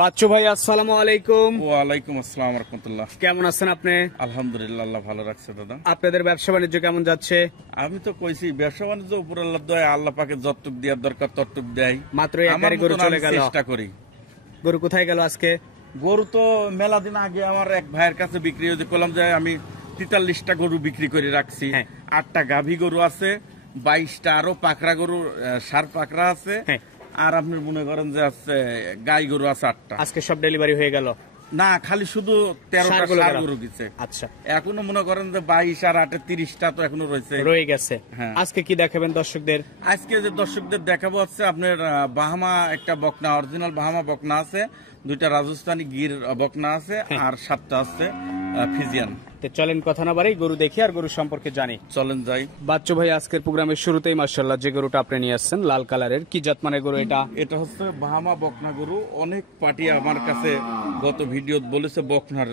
বাচ্চু ভাই আসসালামু আলাইকুম। ওয়ালাইকুম আসসালাম রাহমাতুল্লাহ। কেমন আছেন আপনি? আলহামদুলিল্লাহ, আল্লাহ ভালো রাখছে দাদা। আপনাদের ব্যবসা বাণিজ্য কেমন যাচ্ছে? আমি তো কইছি ব্যবসা বাণিজ্য উপর আল্লাহর দয়ায় আল্লাহ পাকে যতটুক দেওয়ার দরকার ততটুক দেয়। মাত্র এক গাড়ি গরু চলে গেল। চেষ্টা করি। গরু কোথায় গেল আজকে? গরু তো মেলা দিন আগে আমার এক ভাইয়ের কাছে বিক্রি হয়েছে, বললাম যে আমি 43টা গরু বিক্রি করে রাখছি। 8টা গাভী গরু আছে, 22টা আরো পাকড়া গরু সার পাকড়া আছে, আর আপনি মনে করেন যে আছে গাই গরু আছে 8টা। আজকে সব ডেলিভারি হয়ে গেল? না, খালি শুধু 13টা সার গরু গেছে। আচ্ছা, এখনো মনে করেন যে 22 আর 8 30টা তো এখনো রয়ে গেছে। আজকে কি দেখাবেন দর্শকদের? আজকে যে দর্শকদের দেখাবো হচ্ছে আপনার বাহামা একটা বকনা, অরিজিনাল বাহামা বকনা আছে, 2টা রাজস্থানী গির বকনা আছে, আর 7টা আছে ফিজিয়ান। চলেন কথা না বাড়াই গরু দেখি আর গরু সম্পর্কে জানি। চলেন যাই। বাচ্চু ভাই আজকের প্রোগ্রামের শুরুতেই মাশাআল্লাহ যে গরুটা আপনি নিয়ে আসছেন লাল কালারের, কি জাতমানের গরু এটা? এটা হচ্ছে বাহামা বকনা গরু। অনেক পার্টি আমার কাছে গত ভিডিও বলেছে বকনার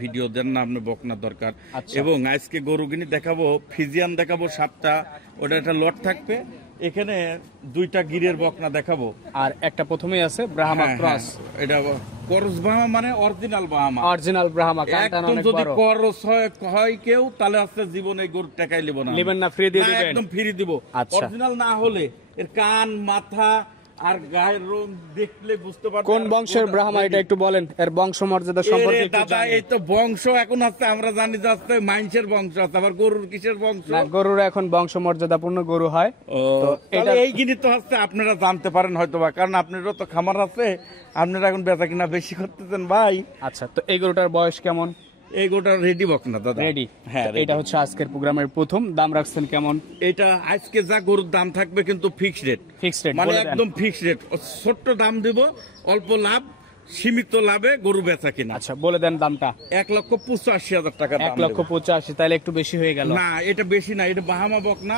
ভিডিও দেন না, আপনার বকনার দরকার। এবং আজকে গরু কিনে দেখাবো, ফিজিয়ান দেখাবো 7টা, ওটা একটা লট থাকবে। এখানে 2টা গিরের বকনা দেখাবো, আর একটা প্রথমেই আছে ব্রাহ্মা ক্রস। এটা করস বাহামা মানে অরিজিনাল বাহামা, অরিজিনাল ব্রাহ্মা। একদম যদি করস হয় কেউ, তাহলে আজকে জীবনে গরু টাকাই লিব না, নেবেন না, ফ্রি দিয়ে দিবেন? একদম ফ্রি দিব। অরিজিনাল না হলে এর কান মাথা আর গায়ের রং দেখলে বুঝতে পারবেন কোন বংশের ব্রাহ্মা এটা একটু বলেন, এর বংশ মর্যাদা সম্পর্কে একটু দাদা। এই তো বংশ এখন আছে, আমরা জানি যে আছে মাইনসের বংশ আছে, আবার গরুর কিসের বংশ? না, গরুর এখন বংশ মর্যাদাপূর্ণ গরু হয়। তো এটা এই জিনিস তো হচ্ছে আপনারা জানতে পারেন হয়তো বা, কারণ আপনারও তো খামার আছে, আপনারা এখন বেচা কিনা বেশি করতেছেন ভাই। আচ্ছা, তো এই গরুটার বয়স কেমন? এই গোটা রেডি বকনা দাদা, রেডি। হ্যাঁ, এটা হচ্ছে আজকের প্রোগ্রামের প্রথম। দাম রাখছেন কেমন? এটা আজকে যা গরুর দাম থাকবে কিন্তু ফিক্সড রেট, মানে একদম ফিক্সড রেট। ছোট্ট দাম দিব, অল্প লাভ, সীমিত লাভে গরু বেচা কিনা। আচ্ছা, বলে দেন দামটা। 1,85,000 টাকা। 1,85,000, তাহলে একটু বেশি হয়ে গেল। না, এটা বেশি না, এটা বাহামা বকনা।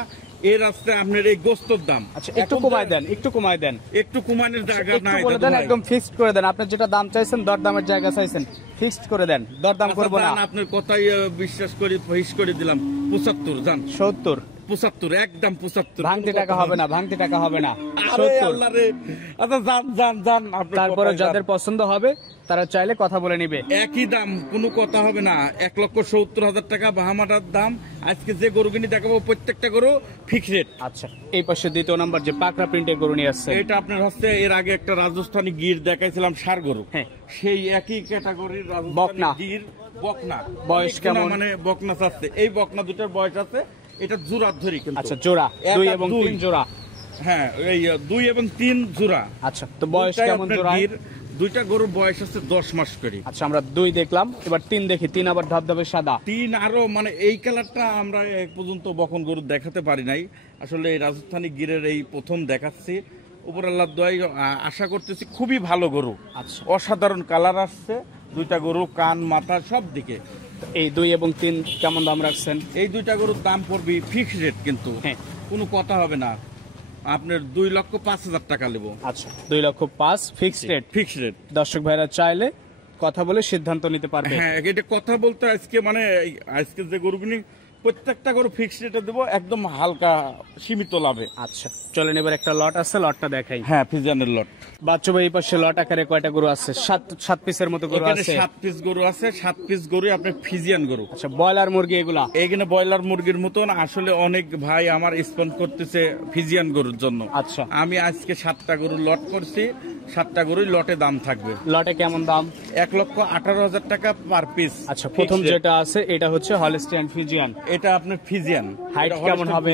এর আসতে আপনার এই গোস্তর দাম। আচ্ছা, একটু কমায় দেন, একটু কমায় দেন। একটু কমানোর জায়গা নাই, বলে দেন, একদম ফিক্সড করে দেন। আপনি যেটা দাম চাইছেন, দরদামের জায়গা চাইছেন, ফিক্সড করে দেন, দরদাম করব না। আপনার কথাই বিশ্বাস করি, ফিক্স করে দিলাম 75। জান 70, 75, একদম 75। ভাঙতে টাকা হবে না, ভাঙতে টাকা হবে না। 70। আচ্ছা, জান। তারপরে যাদের পছন্দ হবে তারা চাইলে কথা বলে নিবে। একই দাম, কোনো কথা হবে না। 1,70,000 টাকা বাহামাটার দাম। আজকে যে গরু কিনে দেখাবো প্রত্যেকটা গরু ফিক্স রেট। আচ্ছা, এই পাশে দ্বিতীয় নাম্বার যে পাকড়া প্রিন্টের গরু নিয়ে আসছে, এটা আপনার হচ্ছে এর আগে একটা রাজস্থানী গির দেখাইছিলাম সার গরু, সেই একই ক্যাটাগরির বকনা গির বকনা। বয়স কেমন? মানে বকনা চাচ্ছে, এই বকনা দুটার বয়স আছে, এটা জোড়া ধরি কিন্তু। আচ্ছা, জোড়া 2 এবং 3 জোড়া। হ্যাঁ, এই 2 এবং 3 জোড়া। আচ্ছা, তো বয়স কেমন জোড়া? 2টা গরুর বয়স আছে 10 মাস করে। আচ্ছা, আমরা 2 দেখলাম, এবার 3 দেখি। 3 আবার ধবধবে সাদা। 3 আরো মানে এই কালারটা আমরা এক পর্যন্ত বকন গরু দেখাতে পারি নাই। আসলে এই রাজস্থানী গিরের এই প্রথম দেখাচ্ছি। উপর আল্লাহর দয়ায় আশা করতেছি খুবই ভালো গরু। আচ্ছা, অসাধারণ কালার আসছে 2টা গরু, কান মাথা সব দিকে। এই 2 এবং 3 কেমন দাম রাখছেন? এই 2টা গরুর দাম পড়বে ফিক্সড রেট, কিন্তু কোনো কথা হবে না। আপনার 2,05,000 টাকা নেব। আচ্ছা, 2,05,000 ফিক্সড রেট। Fixed rate. দর্শক ভাইরা চাইলে কথা বলে সিদ্ধান্ত নিতে পারবে। হ্যাঁ, এটা কথা বলতে আজকে মানে আজকে যে গরুগুলি প্রত্যেকটা গরু ফিক্সড রেটে দেবো, একদম হালকা সীমিত লাভে। আচ্ছা, চলেন এবার একটা লট আছে, লটটা দেখাই। হ্যাঁ, ফিজিয়ানের লট। বাচ্চু ভাই এই পাশে লট আকারে কয়টা গরু আছে? 7 পিসের মতো গরু আছে। 7 পিস গরু আছে, 7 পিস গরু আপনার ফিজিয়ান গরু। আচ্ছা, ব্রয়লার মুরগি এগুলা? এখানে ব্রয়লার মুরগির মতন। আসলে অনেক ভাই আমার স্পন্সর করতেছে ফিজিয়ান গরুর জন্য। আচ্ছা, আমি আজকে 7টা গরু লট করছি, 7টা গরুই লটে দাম থাকবে। লটে কেমন দাম? 1,18,000 টাকা পার পিস। আচ্ছা, প্রথম যেটা আছে এটা হচ্ছে হলস্টাইন ফিজিয়ান। এটা আপনার ফিজিয়ান। হাইট কেমন হবে?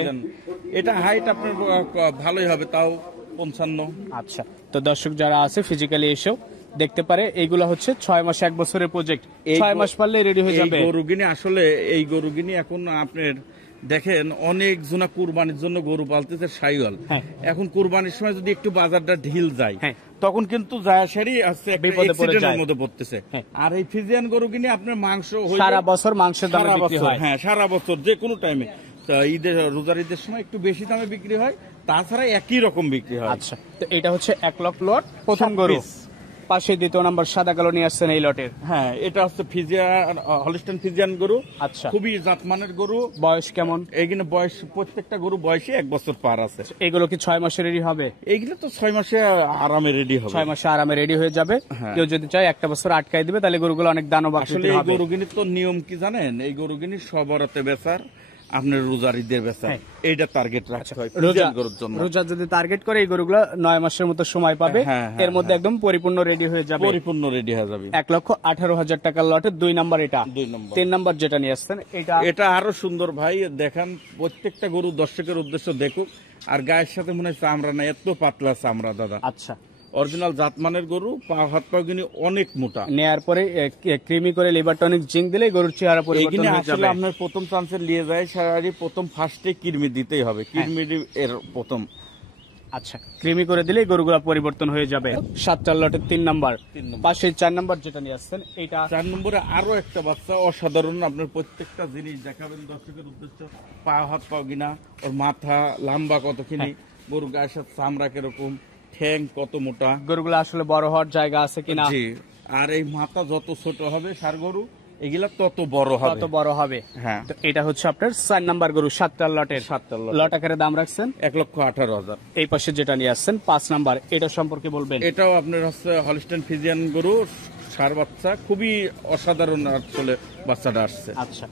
এটা হাইট আপনার ভালোই হবে, তাও 55। আচ্ছা, তো দর্শক যারা আছে ফিজিক্যালি এসেও দেখতে পারে। এইগুলা হচ্ছে 6 মাস 1 বছরের প্রজেক্ট, 6 মাস পারলে রেডি হয়ে যাবে। গরুগিনি আসলে এই গরুগিনি এখন আপনার দেখেন অনেক জনা কুরবানির জন্য গরু পালতেছে শাইওয়াল। এখন কুরবানির সময় যদি একটু বাজারটা ঢিল যায়, তখন কিন্তু জায়াশারি আছে অ্যাক্সিডেন্টের মধ্যে পড়তেছে। আর এই ফিজিয়ান গরু কিনে আপনার মাংস সারা বছর মাংসের দামে বিক্রি হয়। হ্যাঁ, সারা বছর যে কোনো টাইমে। ঈদের রোজার ঈদের সময় একটু বেশি দামে বিক্রি হয়, তাছাড়া একই রকম বিক্রি হয়। আচ্ছা, তো এটা হচ্ছে 1 লক্ষ লট প্রথম গরু। পাশে 2 নাম্বার সাদা কালো নিয়ে আসছেন এই লটের। হ্যাঁ, এটা হচ্ছে ফিজিয়ান, হলিস্টাইন ফিজিয়ান গরু। আচ্ছা, খুবই জাতমানের গরু। বয়স কেমন? এইখানে বয়স, প্রত্যেকটা গরু বয়সে 1 বছর পার আছে। এগুলো কি 6 মাসে রেডি হবে? এইগুলো তো 6 মাসে আরামে রেডি হবে। 6 মাসে আরামে রেডি হয়ে যাবে। হ্যাঁ। কেউ যদি চায় 1 বছর আটকাই দিবে, তাহলে গরুগুলো অনেক দানব আসলে আকৃতির এই হবে। গরুগিনির তো নিয়ম কি জানেন? এই গরুগিনি সবরাতে বেচার, আপনার রোজারিদের বেচার, হ্যাঁ। এইটা টার্গেট রাখতে হয় রোজা ফিজিয়ান গরুর জন্য। রোজা যদি টার্গেট করে, এই গরুগুলো 9 মাসের মতো সময় পাবে। হ্যাঁ, এর মধ্যে একদম পরিপূর্ণ রেডি হয়ে যাবে। পরিপূর্ণ রেডি হয়ে যাবে। 1,18,000 টাকার লটের 2 নাম্বার এটা। 2 নম্বর। 3 নাম্বার যেটা নিয়ে আসছেন এটা এটা আরো সুন্দর ভাই, দেখেন প্রত্যেকটা গরু দর্শকের উদ্দেশ্য দেখুক। আর গায়ের সাথে মনে হয় চামড়া না, এত পাতলা চামড়া দাদা। আচ্ছা, অরিজিনাল জাতমানের গরু। পা হাত পা গিনি অনেক মোটা। নেয়ার পরে ক্রিমি করে লিভার টনিক জিঙ্ক দিলে গরুর চেহারা পরিবর্তন এইখানে হয়ে আসলে যাবে। আপনার প্রথম চান্সে নিয়ে যায় সারারি, প্রথম ফার্স্টে কিরমি দিতেই হবে। কিরমি এর প্রথম। আচ্ছা, ক্রিমি করে দিলে গরুগুলা পরিবর্তন হয়ে যাবে। 7 লটের 3 নাম্বার। পাশে 4 নাম্বার যেটা নিয়ে আসছেন এটা 4 নম্বরে আরো একটা বাচ্চা অসাধারণ। আপনার প্রত্যেকটা জিনিস দেখাবেন দর্শকের উদ্দেশ্য। পা হাত পা গিনা, ওর মাথা লম্বা কতখানি, গরু গায়ের সাথে চামড়া কিরকম, ঠ্যাং কত মোটা। গরুগুলো আসলে বড় হওয়ার জায়গা আছে কিনা, জি। আর এই মাথা যত ছোট হবে ষাঁড় গরু, এগুলা তত বড় হবে। তত বড় হবে। হ্যাঁ। তো এটা হচ্ছে আপনার 4 নাম্বার গরু 7 লটের। 7 লট আকারে দাম রাখছেন 1,18,000। এই পাশে যেটা নিয়ে আসছেন 5 নাম্বার, এটা সম্পর্কে বলবেন। এটাও আপনার হচ্ছে হলিস্টাইন ফিজিয়ান গরু, ষাঁড় বাচ্চা। খুবই অসাধারণ আসলে বাচ্চাটা আসছে। আচ্ছা,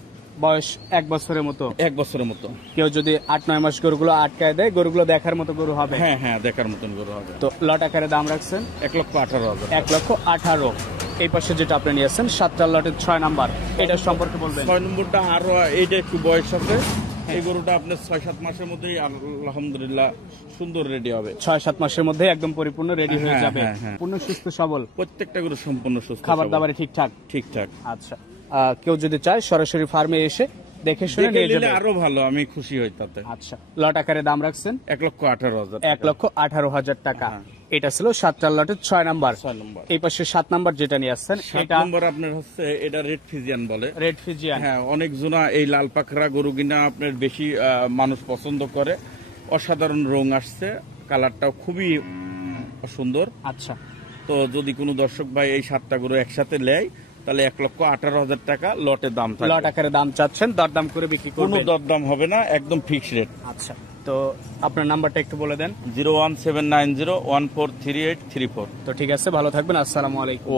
বয়স 1 বছরের মতো। 1 বছরের মতো। কেউ যদি 8-9 মাস গরুগুলো আটকায় দেয়, গরুগুলো দেখার মতো গরু হবে। হ্যাঁ হ্যাঁ, দেখার মতন গরু হবে। তো লট আকারে দাম রাখছেন 1,18,000। 1,18,000। এই পাশে যেটা আপনি নিয়ে আসছেন 7 লটের 6 নাম্বার, এটা সম্পর্কে বলবেন। 6 নম্বরটা আরো, এইটা একটু বয়স আছে। এই গরুটা আপনার 6-7 মাসের মধ্যেই আলহামদুলিল্লাহ সুন্দর রেডি হবে। 6-7 মাসের মধ্যে একদম পরিপূর্ণ রেডি হয়ে হ্যাঁ, যাবে। হ্যাঁ, হ্যাঁ। পূর্ণ সুস্থ সবল, প্রত্যেকটা গরু সম্পূর্ণ সুস্থ, খাবার সবল। দাবারে ঠিকঠাক। ঠিকঠাক। আচ্ছা, কেউ যদি চায় সরাসরি ফার্মে এসে দেখে শুনে দেখে নিয়ে নিলে যাবে। আরো ভালো, আমি খুশি হই তাতে। আচ্ছা, লট আকারে দাম রাখছেন 1,18,000। 1,18,000 টাকা। হ্যাঁ। এটা ছিল 7 লটের 6 নাম্বার। 6 নম্বর। এই পাশে 7 নাম্বার যেটা নিয়ে আসছেন 7 এটা নম্বর আপনার হচ্ছে, এটা রেড ফিজিয়ান বলে। Red Friesian. হ্যাঁ, অনেক জনা এই লাল পাখরা গরু কিনা আপনার বেশি মানুষ পছন্দ করে। অসাধারণ রং আসছে, কালারটাও খুবই সুন্দর। আচ্ছা, তো যদি কোনো দর্শক ভাই এই 7টা গরু একসাথে নেয়, তাহলে 1,18,000 টাকা লটের দাম থাকবে। লট আকারে দাম চাচ্ছেন, দরদাম করে বিক্রি কোনো করবেন। দরদাম হবে না, একদম ফিক্স রেট। আচ্ছা, তো আপনার নাম্বারটা একটু বলে দেন। 01790143834। তো ঠিক আছে, ভালো থাকবেন। আসসালামু আলাইকুম।